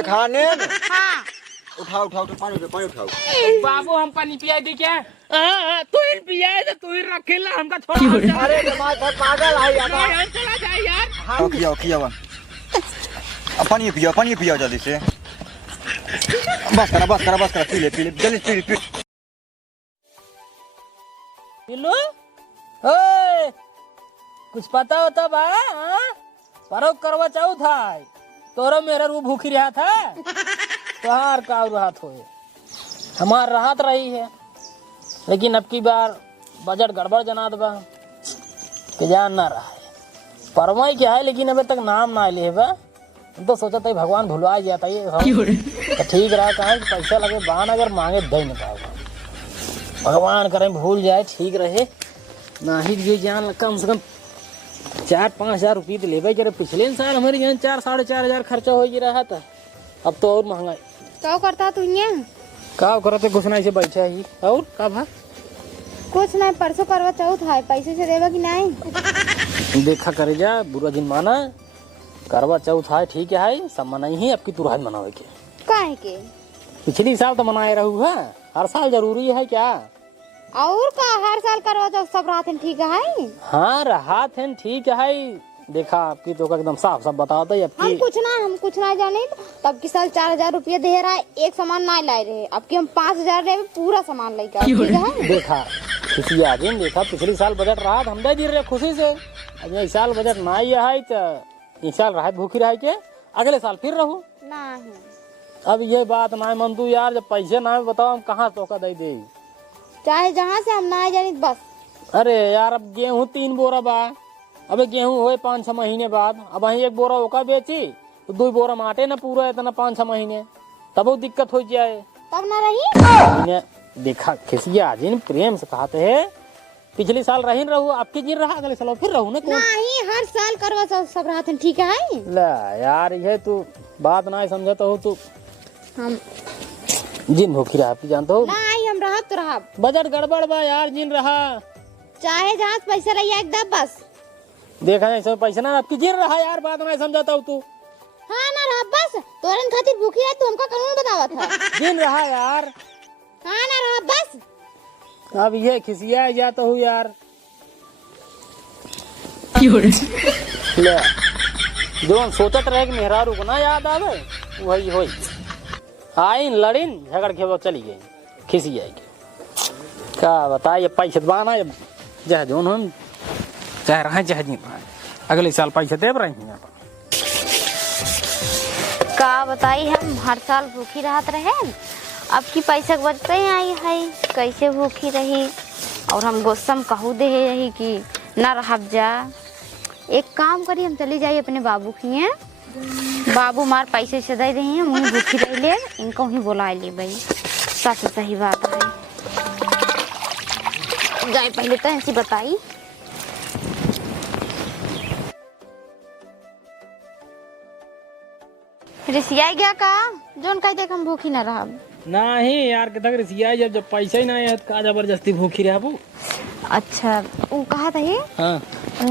दिखाने हाँ उठाओ उठाओ तो पानी उठाओ। बाबू हम पानी पिया दी क्या? तू ही पिया है, तू ही रखेला हमका छोड़। अरे दिमाग पागल है यार। चला जाए यार। किया पानी पियो जल्दी से। बस करा पी ले जल्दी पी। पिल्लू ओए कुछ पता होता बा? परव करवा चौथ है तोरो मेरे रू भूखी रहा था तोहार का राहत होए हमार राहत रही है, लेकिन अब की बार बजट गड़बड़ जनात बा के जान ना रहा है। परवाई क्या है लेकिन अभी तक नाम ना ले बा। हम तो सोचा था भगवान भुलवा जाता ये तो ठीक रहा। कहा कि पैसा लगे बान अगर मांगे दे नहीं पाएगा। भगवान करें भूल जाए ठीक रहे ना ही ये जान कम से कम 4-5 हजार रुपये तो ले करे। पिछले साल हमारे यहाँ 4-4.5 हजार खर्चा हो ही रहा था, अब तो और महंगा। क्या करता तू यहाँ? का करते कुछ नहीं से बैठा ही और का भा कुछ नहीं, परसों करवा चौथ है, पैसे से देगा कि नहीं? देखा करे जा बुरा दिन माना करवा चौथ है ठीक है सब मनाई ही, अब की तुरंत मनावे के काहे के? पिछली साल तो मनाए रहू है, हर साल जरूरी है क्या? और का हर साल करवा चौथ सब रात ठीक है? हाँ राहत है ठीक है। देखा आपकी तो एकदम साफ साफ बता दे। हम कुछ ना जाने। तब की साल 4,000 रुपया दे रहा है, एक सामान ना लाए रहे। अब की हम 5,000 रहे पूरा सामान लेकर देखा खुशी आ गई। देखा पिछली साल बजट रहा हम दे दी रहे खुशी से। अब इस साल बजट ना है तो इस साल राहत भूखी रह के अगले साल फिर रहू नहीं। अब ये बात ना मन तू यार, जब पैसे ना बताओ हम कहाँ तो दे दे, चाहे जहाँ से हम ना जानी बस। अरे यार अब गेहूँ 3 बोरा बा, अब गेहूँ हुए 5-6 महीने बाद, अब वही 1 बोरा ओका बेची तो 2 बोरा माटे न पूरा इतना 5-6 महीने, तब वो दिक्कत हो जाए तब ना रही। देखा खिसिया जिन प्रेम से कहते है पिछले साल रही रहू आपके जिन रहा अगले साल फिर रहू नहीं, हर साल करवा चौथ सब रात ठीक है। ला यार ये तू बात ना समझता हो तू। हम जिन भूखी रहा आपकी जानते हो नहीं, हम रहा तो रहा। बजट गड़बड़ बा यार जिन रहा, चाहे जहाँ पैसा रही एकदम बस। देखा ऐसे पैसा ना आपकी जिन रहा यार, बात ना समझता हो तू। हाँ ना रहा बस, तोरन खातिर भूखी है, तुमका कानून बतावा था। जिन रहा यार। हाँ ना रहा बस। अब ये खिसिया जाता हूँ यार। ले जो सोचत रहे कि मेहरारू को ना याद आवे वही होई आइन लड़िन झगड़ के वो चली गई खिसी जाएगी। क्या बताए पैसे बाना जह जोन हम चाहे रहे चाहे नहीं रहे अगले साल पैसे दे रहे हैं। का बताई हम हर साल भूखी रहत रहे, अब की पैसा बचते ही आई है कैसे भूखी रही। और हम गोस्सम कहू दे रही कि न रह जा। एक काम करी हम चली जाइए अपने बाबू की हैं, बाबू मार पैसे से दे रही हैं, मुझे भूखी रह ले इनको ही बुला ले भाई। सच सही बात है, जाए पहले तो ऐसी बताई। रिसिया गया का जोन कह देख हम भूखी न रहा। नहीं यार तक रिसिया जब पैसा ही ना है का जबरदस्ती भूखी रहा वो। अच्छा वो कहा था ये हाँ।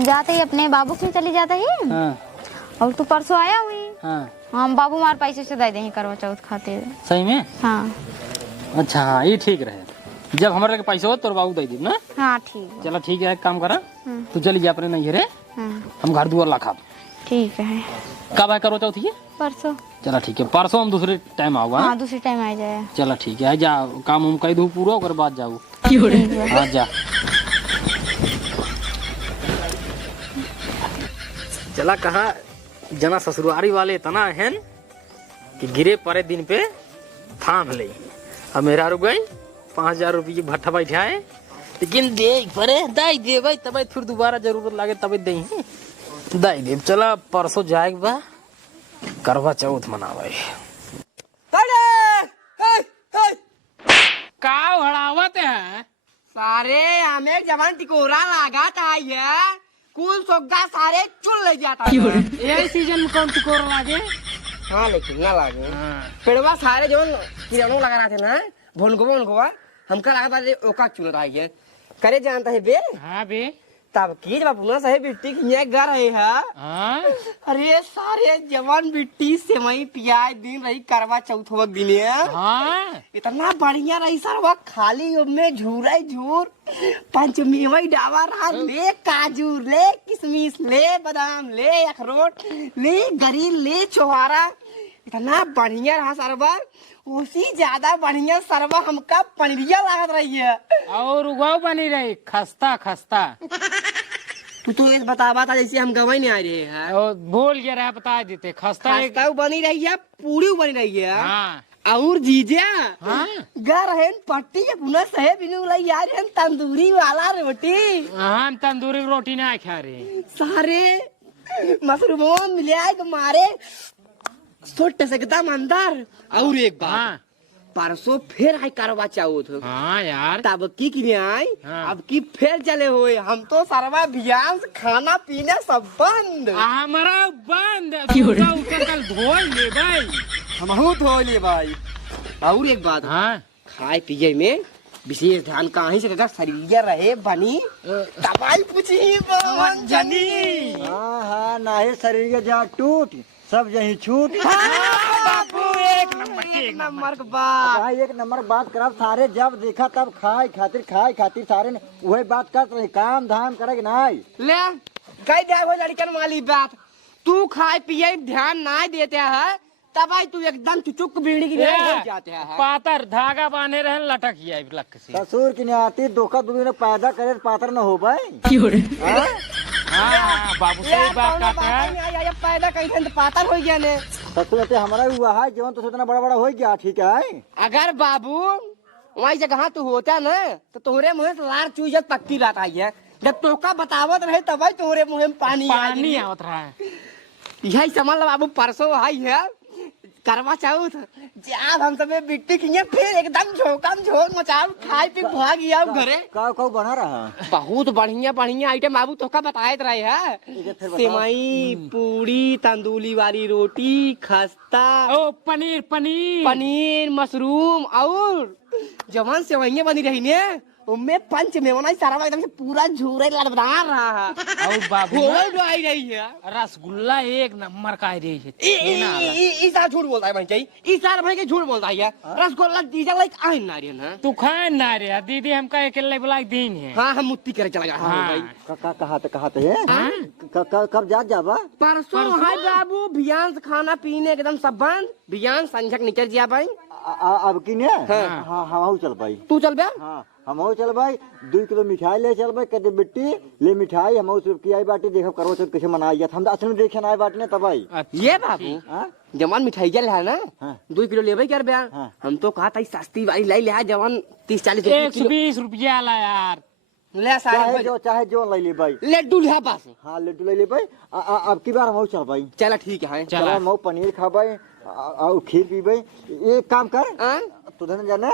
जाते ही अपने बाबू की चली जाता है। हाँ। और तू परसों आया हुई। हाँ। हम बाबू मार पैसे से दे दें करवा चौथ खाते। सही में? हाँ। अच्छा हाँ ये ठीक रहे, जब हमारे लगे पैसा हो तो बाबू दे दी ना। हाँ ठीक। चलो ठीक है, एक काम करा तू चली जा अपने नहीं रे। हम घर दुआर लाखा। ठीक है। कब है करवा चौथ ये? परसों। चलो ठीक है, परसों हम दूसरे टाइम आऊंगा। हाँ दूसरे टाइम आ जाए। चलो ठीक है, जा काम उम कह दू पूरा और बाद जाऊ। हाँ जा। चला कहा जना ससुरारी वाले इतना है कि गिरे परे दिन पे थाम ले। अब मेरा रुक गई 5,000 रुपये की भट्ठा बैठाए, लेकिन दे परे दाई दे भाई तब फिर दोबारा जरूरत लागे तब दे दाई दे। चला परसों जाए बा करवा चौथ मनावे। का हड़ावत है सारे हमें जवान टिकोरा लगा था ये कुल सोगा सारे चुन ले जाता ये सीजन में कौन टिकोरा लागे? हाँ लेकिन ना लागे पेड़वा सारे जो किरानों लगा रहे थे ना भोनगोवा हमका लगा था ओका चुन रहा है करे जानता है बे। हाँ बे तब की जब पुनः सही बिट्टी ये गर रहे है। हाँ अरे सारे जवान बिट्टी सेवई पियाज दिन रही करवा चौथ वक्त दिन है। हाँ इतना बढ़िया रही सरवा खाली में झूरा झूर पंचमेवई डावा रहा ले काजू ले किशमिश ले बादाम ले अखरोट ले गरी ले छोहारा इतना बढ़िया रहा सरवा। उसी ज्यादा बढ़िया सरवा हमका पनीरिया लागत रही है। और उगाव बनी रही खस्ता खस्ता। तू तो ये बतावा था जैसे हम गवाई नहीं आ रहे हैं। और भूल गया रहा बता देते खस्ता एक। खस्ता बनी रही है पूरी बनी रही है। हाँ और जीजा हाँ गर है पट्टी के पुनः सहे बिनु लाई यार हम तंदूरी वाला रोटी। हम तंदूरी रोटी नहीं खा रहे। सारे मशरूमों मिले आए तुम्हारे सोट सकता मंदर। और एक बात हाँ परसों फिर आई करवा चौथ। हाँ यार तब की किने आई हाँ। अब की फिर चले हुए हम तो सरवा भियान खाना पीना सब बंद। हमारा बंद ऊपर कल धोल ले भाई। हम धो लिए भाई। और एक बात हाँ खाए पिए में विशेष ध्यान कहीं से शरीर रहे बनी दवाई पूछी जनी। हाँ हाँ नाही शरीर जा टूट सब यही छूट। बापू एक नंबर के बात। भाई एक नंबर बात करब सारे जब देखा तब खाए खातिर सारे ने वही बात करते रहे काम धाम करे नहीं। ले कई दे वो लड़कन वाली बात तू खाए पिए ध्यान ना देते है तब आई तू एकदम चुचुक बीड़ी की हो जाते हैं। पातर धागा बांधे रहे लटक गया लक से। ससुर की नहीं आती धोखा दूध ने पैदा करे पात्र न हो भाई। हाँ बाबू सही बात कहता है। पैदा कहीं तो पातर हो गया ने। ससुर ते हमारा भी हुआ है जीवन तो इतना बड़ा बड़ा हो गया ठीक है। अगर बाबू वही जगह तू होता न तो तोहरे मुँह से लार चूजत पक्की बात आई है। जब तोका बतावत रहे तब तोहरे मुँह में पानी आवत रहा है। यही समझ लो बाबू परसों आई है करवा चौथ जब हम सब बिट्टी किए फिर एकदम झोंकम झोंक मचाओ खाए पी भाग गया घरे। का बना रहा बहुत बढ़िया बढ़िया आइटम बाबू तोका बताए रहे है। सेवई पूरी तंदूरी वाली रोटी खस्ता ओ पनीर पनीर पनीर मशरूम और जवान सेवइयां बनी रही ने उनमें पंच मेवना सारा एकदम से पूरा झूरे लड़बड़ा रहा है। और बाबू आई रही है रसगुल्ला एक नंबर का रही है। ईसा झूठ बोलता है भाई ईसा भाई के झूठ बोलता है। रसगुल्ला दीजा लाइक आई ना रे ना तू खाए ना रे दीदी हमका अकेले बुला दिन है। हाँ हम मुत्ती करे चला गया। हाँ कहा है कब जा जाबा परसों है बाबू भियान से खाना पीने एकदम सब बंद भियान संझक निकल जिया भाई। अब की ने हाँ हम चल भाई तू चल बे। हाँ हम चल भाई 2 किलो मिठाई ले चल भाई कदे बिट्टी ले मिठाई हम की आई बाटी देखो करो चल कैसे मनाई हम असल में देखे ना बाटी ने तब आई। ये बाबू जवान मिठाई जल है ना 2 किलो ले भाई कर बे। हम तो कहा था सस्ती वाली लाई ले जवान 30-40 120 रुपया ला यार ले चाहे जो ले ले भाई लड्डू ले पास। हाँ लड्डू ले ले भाई अब की बार हम चल भाई। चला ठीक है चला हम पनीर खा भाई और खीर पी भाई। एक काम कर तू धन जाना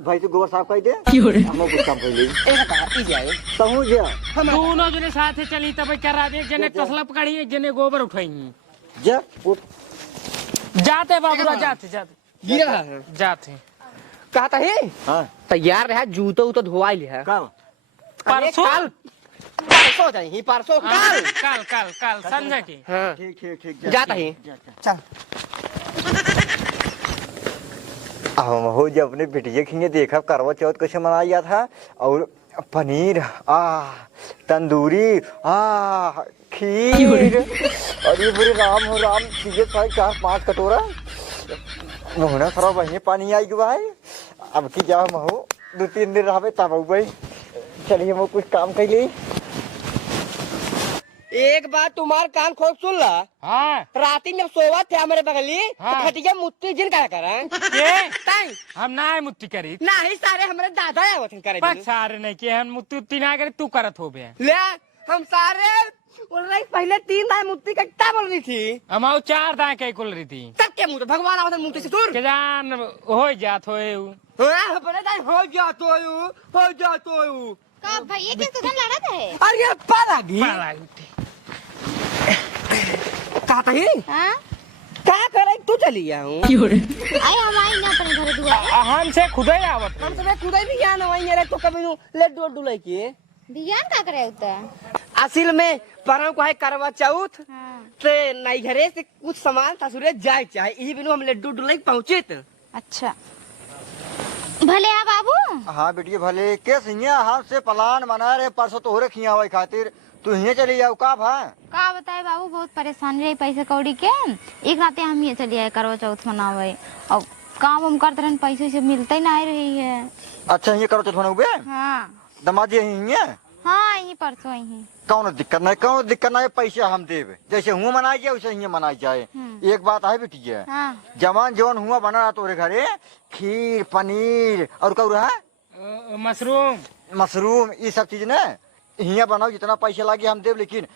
भाई तू गोबर साफ कर दे हम कुछ काम कर ले तहू जा दोनों जने साथ चली तब करा दे। एक जने तसला पकड़ी एक जने गोबर उठाई जा जाते बाबू जाते जाते कहता है हाँ तैयार रहा जूतो उतो धोवा लिया परसों परसों जाए परसों कल कल कल कल संजय की। हाँ ठीक जाता है चल। हम हो जब अपने बिटिया खिंगे देखा करवा चौथ कैसे मनाया था और पनीर तंदूरी खीर और ये पूरे राम हो राम चीजें 4-5 कटोरा मोहना सारा वही पानी आई गया भाई। अब की जाओ महू 2-3 दिन रहा तब भाई चलिए हम कुछ काम कर लिए। एक बात तुम्हार कान खोल सुन ला। हाँ राती में सोवा थे हमारे बगली हाँ। खटिया मुत्ती जिन क्या कर हम ना मुत्ती करी ना ही सारे हमारे दादा आवत करे सारे नहीं किए हम मुत्ती उत्ती ना करे तू करत हो बे। ले हम सारे पहले 3 दाएं मुत्ती कट्टा बोल रही थी हम 4 दाएं कई कुल रही थी तब के मुंह भगवान आवत मुत्ती से दूर के जान हो जात हो अपने दाएं हो जातो का भैया के तो लड़ा है। अरे पाला भी कहता है हां क्या करे तू चली गया हूँ आई हम आई ना अपने घर दुआ हमसे खुद ही आवत हम तुम्हें खुद ही भी ज्ञान वही रे तो कभी लड्डू लड्डू लेके बियान का करे उता असल में परम को है करवा चौथ हाँ। ते नई घरे से कुछ सामान ससुरे जाए चाहे यही बिनु हम लड्डू डुलाई पहुँचे थे। अच्छा भले आ बाबू। हाँ बेटिए भले के सिंह हाथ से प्लान बना रहे परसों तोहरे खिया हुआ खातिर तू यहीं चली जाओ का भा। का बताए बाबू बहुत परेशानी रही पैसे कौड़ी के। एक रात हम ये चली आए करवा चौथ मनावे और काम हम करते रहे पैसे से मिलते ही नहीं रही है। अच्छा ये करो चलो हुए हाँ दमाजी यहीं है। हाँ यही परसों ही। कौन दिक्कत नहीं कौन दिक्कत नहीं पैसे हम देवे जैसे हुआ मनाई जाए वैसे ही मनाई जाए। एक बात है बेटिए हाँ जवान जवान हुआ बना रहा तोरे घरे खीर पनीर और कौ रहा मशरूम ये सब चीज ना हिया बनाओ जितना पैसा लगे हम देव लेकिन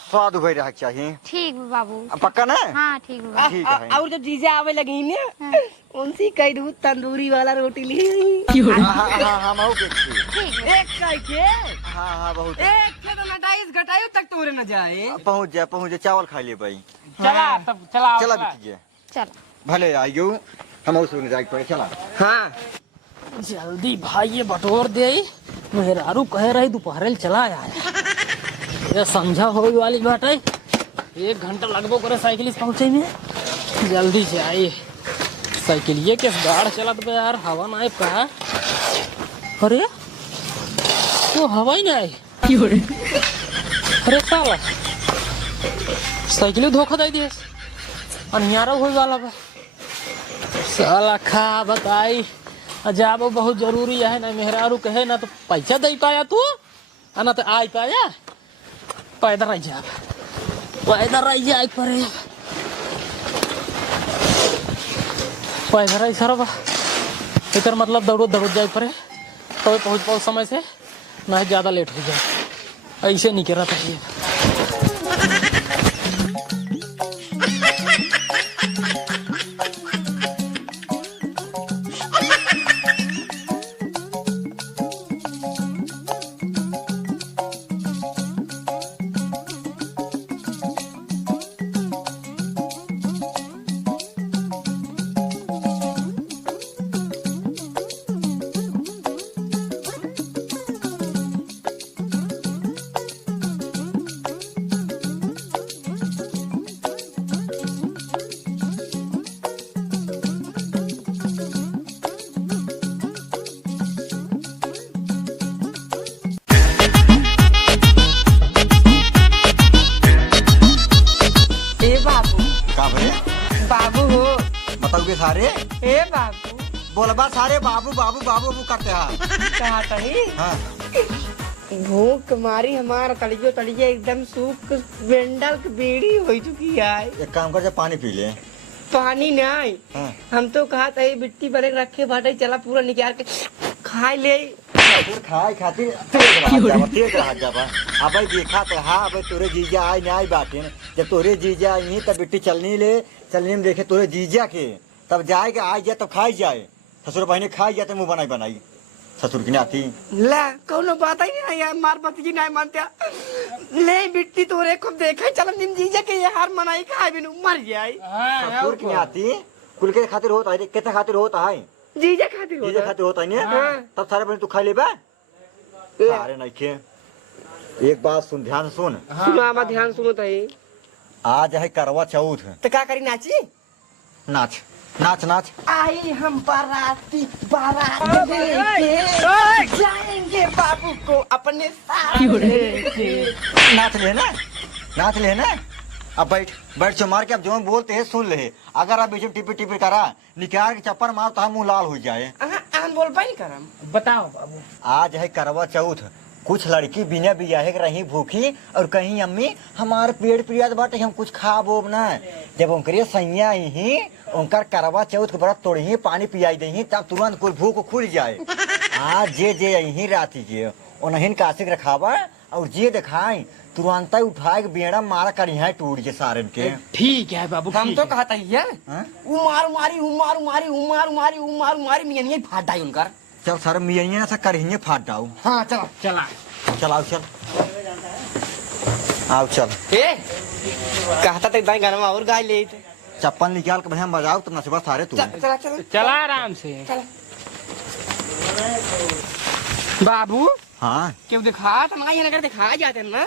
स्वाद हुए रहा चाहिए। ठीक है बाबू। पक्का ना। हाँ ठीक है। ठीक है। और जब जीजा आवे लगी ने हाँ। उनसी कई दूध तंदूरी वाला रोटी ली। हाँ हम ठीक है। एक कई के हाँ बहुत एक के तो नटाइस घटाइयो तक तोरे न जाए। पहुँच जाए चावल खा ले भाई। चला तब चला चला बेटिए चल भले आइयो हम सुन जाए पड़े चला। हाँ जल्दी भाई ये बटोर दे मेहरारू कह रही दोपहर चला आया ये समझा हो वाली बात है। 1 घंटा लगभग करे साइकिल पहुंचे में जल्दी से आई साइकिल के गाड़ चलत बे यार हवा ना का। अरे तो हवा ही ना आई। अरे साला साइकिल धोखा दे दिए अनियारा हो वाला बा साला खा बताई अजाब बहुत जरूरी है ना मेहरारू कहे ना तो पैसा दे पाया तू ना तो आई पाया पैदल रह जा परे पैदल रही सर एक मतलब दौड़ जाए परे तो पहुँच पाओ समय से ना ज़्यादा लेट हो जाए ऐसे नहीं कह रहा था ये। बताओगे सारे ए बाबू बोलबा सारे बाबू बाबू बाबू बाबू करते हैं। कहा तही हाँ भूख मारी हमारा तलियो तलिए एकदम सूख वेंडल की बेड़ी हो चुकी है। एक काम कर जा पानी पी ले। पानी नहीं हाँ। हम तो कहा था बिट्टी बने रखे बाटे चला पूरा निकाल के खाए ले फिर खाए खातिर तेज रह जाबा अब देखा तो हाँ अब तोरे जीजा आई नहीं आई बाटे जब तोरे जीजा आई तब बिट्टी चलनी में देखे तोरे जीजा के तब जाएगा आई जाए तब खाई जाए ससुर बहने खाई जाए तो मुँह बनाई बनाई ससुर की नाती ला कौनो बात ही नहीं यार मार पति नहीं मानते ले बिट्टी तोरे को देखा चल निम जीजा के ये हार मनाई खाए बिनु मर जाए। ससुर की नाती कुल के खातिर होता है कितने खातिर होता है जीजा खातिर जीजा खातिर होता है ना तब सारे बहन तू खा ले बा सारे नहीं खे। एक बात सुन ध्यान सुन सुना ध्यान सुनो तही आज है करवा चौथ तो क्या करी नाची नाच नाच नाच आई हम बाराती बारात लेके जाएंगे बाबू को अपने साथ लेके। नाच ले ना अब बैठ चो मार के अब जो बोलते हैं सुन ले अगर आप बीच में टिपी टिपी करा निकाल के चप्पल मार तो हम मुँह लाल हो जाए। हम बोल पाई करम बताओ बाबू आज है करवा चौथ कुछ लड़की बिना बियाहे के रही भूखी और कहीं अम्मी हमारे पेड़ पियाज बाटे हम कुछ खा बोब ना जब उनकरे सैया ही उनकर करवा चौथ के व्रत तोड़ी पानी पियाई दही तब तुरंत कोई भूख खुल जाए। आज जे यही राती जे उन्हें कासिक रखावा और जे दिखाई तुरंत उठाए के बेड़ा मारा कर यहाँ टूट जे सारन के। ठीक है बाबू हम तो कहता ही है उमार मारी मियाँ फाट डाई उनकर चल सर मियाँ से कर फाट डाऊ। हाँ चलो चला चल चल आओ चल ए कहता तो दाई घर में और गाय ले चप्पल निकाल के भैया बजाओ तो नसीबा सारे तू चला चला चला आराम से बाबू हाँ क्यों दिखा तो ना ये नगर दिखा जाते हैं ना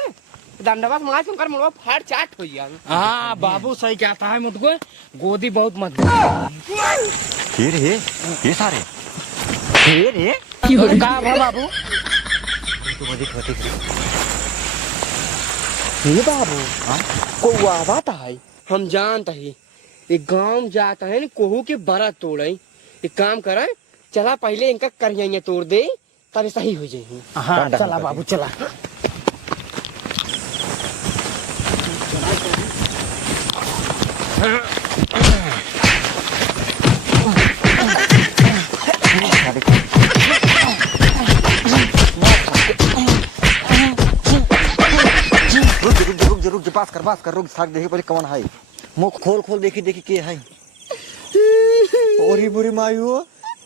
दंडवा मंगा के उनका मुड़वा फाड़ चाट हो गया। हाँ बाबू सही कहता है मुझको, गोदी बहुत मत ये रे ये सारे ये रे कहा भा बाबू। ये बाबू हाँ? को बात है हम जानता है एक गांव जाता है ना कोहू के बड़ा तोड़े। एक काम करे चला पहले इनका करिया तोड़ दे तब सही हो जाए। हाँ चला बाबू चला। रुक पास कर रुक साग देखी पहले कौन है। मुख खोल देखी के है। ओरी बुरी मायू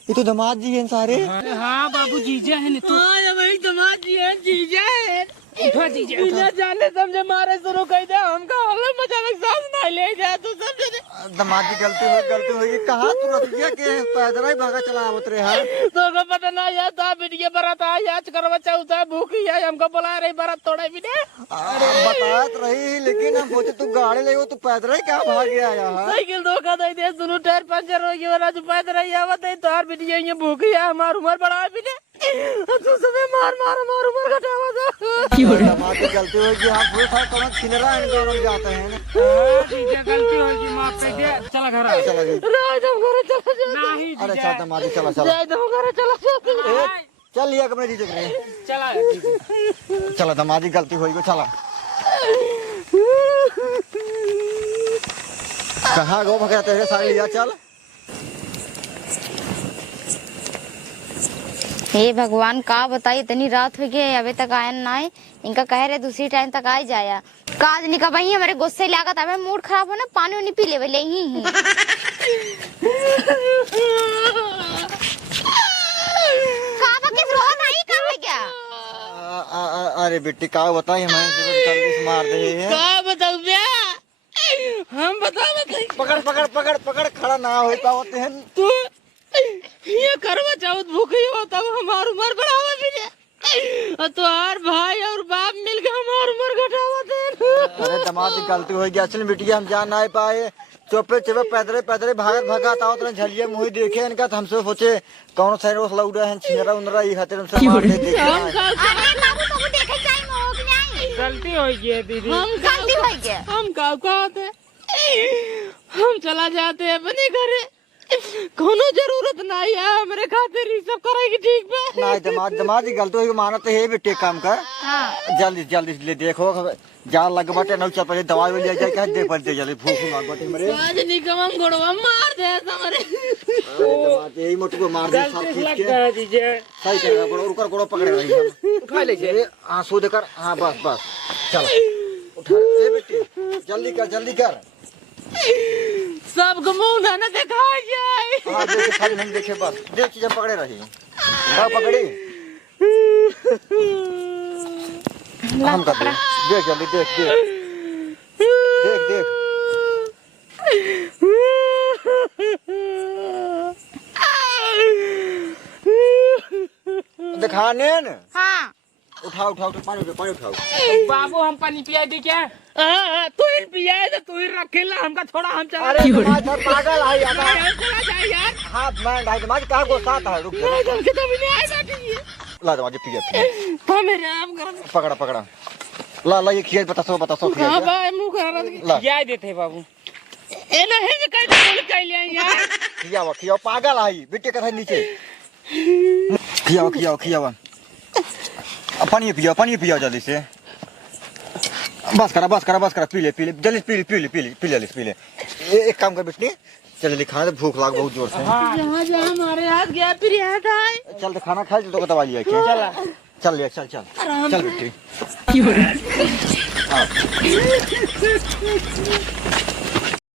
ये तो दामाद जी हैं सारे। हाँ बाबू जीजा है तो। हाँ वही दामाद जी है जीजा है। उठा जीजा जीजा जाने समझे मारे शुरू कर दे हमका हल्ला मचावे सांस ना ले जा तू समझे। दामाद जी गलती हुई कहाँ तू रतिया के पैदल ही भागा चला आवत रे है। तो को पता ना यार ता बिटिया बरात आ आज करवा चौथा भूखी है हमको बुला रही बरात तोड़े भी ने। अरे बतात रही लेकिन हम सोचे तू गाड़ी ले तू पैदल ही क्या भाग गया यार। साइकिल धोखा दे दे दोनों टायर पंचर हो गया राजू पैदल ही आवत है तार बिटिया ये भूखी है हमार उम्र बढ़ा भी ने। तू समय मार उम्र घटावा दो। दामाद की गलती होगी आप वो था कौन छिनरा इन दोनों जाते हैं। जीजा गलती होगी माफ कर दे चला घर आ। चला जी राज हम घर चला जा। नहीं अरे अच्छा दामाद जी चला जाए तो घर चला जा। चल लिया अपने जी चल चला चला दामाद जी गलती होगी चला। कहाँ गो भगा तेरे सारे लिया चल। हे भगवान का बताई इतनी रात हो गई अभी तक आया ना है। इनका कह रहे दूसरी टाइम तक आ जाया। काज निका भाई हमारे गुस्से लागत हमें मूड खराब हो ना पानी उनी पी ले ही। अरे बेटी का बताई हमें जल्दी से मार दे है। का बताऊं बे हम बताओ पकड़ खड़ा ना हो पाते हैं तू ये करवा चौथ भूखी हो तब हमार उम्र बढ़ावा भी ने और तुम्हार भाई और बाप मिलके हमार उम्र घटावा दे। अरे दामाद की गलती हो गई असल बिटिया हम जान ना पाए चुपे पैदल भागत आओ तो झलिए मुही देखे इनका तो हमसे सोचे कौन सा रोस लौड़ा है छिनरा उनरा ये खातिर हमसे मार दे देखे गलती हो गई दीदी हम का कहते हम चला जाते हैं अपने घरे कोनो जरूरत नहीं है हमारे खातिर ये सब करेगी ठीक पे। नहीं दामाद की गलती होगी मानत है बेटे काम कर। हाँ। जल्दी ले देखो जान लग बाटे नौ चल पहले दवाई ले जाए क्या दे पड़ते जल्दी भूख मार बाटे मेरे आज निकम गोड़वा मार दे हमारे दामाद यही मोटू को मार दे सब खींच के दीजिए सही कर गोड़ो पकड़े रही हम उठा ले ये आंसू देकर। हाँ बस चल उठा ए बेटी जल्दी कर सबको मुंह ना देखा जाए। हाँ देखे खाली नहीं देखे बस देख चीजें पकड़े रही पकड़ी हम कर देख जल्दी देख दिखाने न। हाँ उठाओ पानी उठाओ। बाबू हम पानी पिया दी क्या। तू ही पिया है तो तू ही रखेला हमका थोड़ा हम चला। अरे दामाद पागल है यार। चला जाए यार। हाँ मैं दामाद कहाँ गुस्सा आता है रुक हमके तो भी नहीं आए बैठी ला दामाद पिया हाँ मेरे आम कर पकड़ा ला ये खिया बता सो हाँ भाई मुंह करा याद देते बाबू ए ना है कहीं बोल के ले यार खियावा पागल है बेटे कर नीचे खियावा पानी पिया जल्दी से। बस करा पी ले जल्दी पी ले। एक काम कर बेटी जल्दी खाना तो भूख लाग बहुत जोर से। जहाँ हमारे हाथ गया फिर याद आए चल खाना खा तो दवा लिया क्या चल बेटी।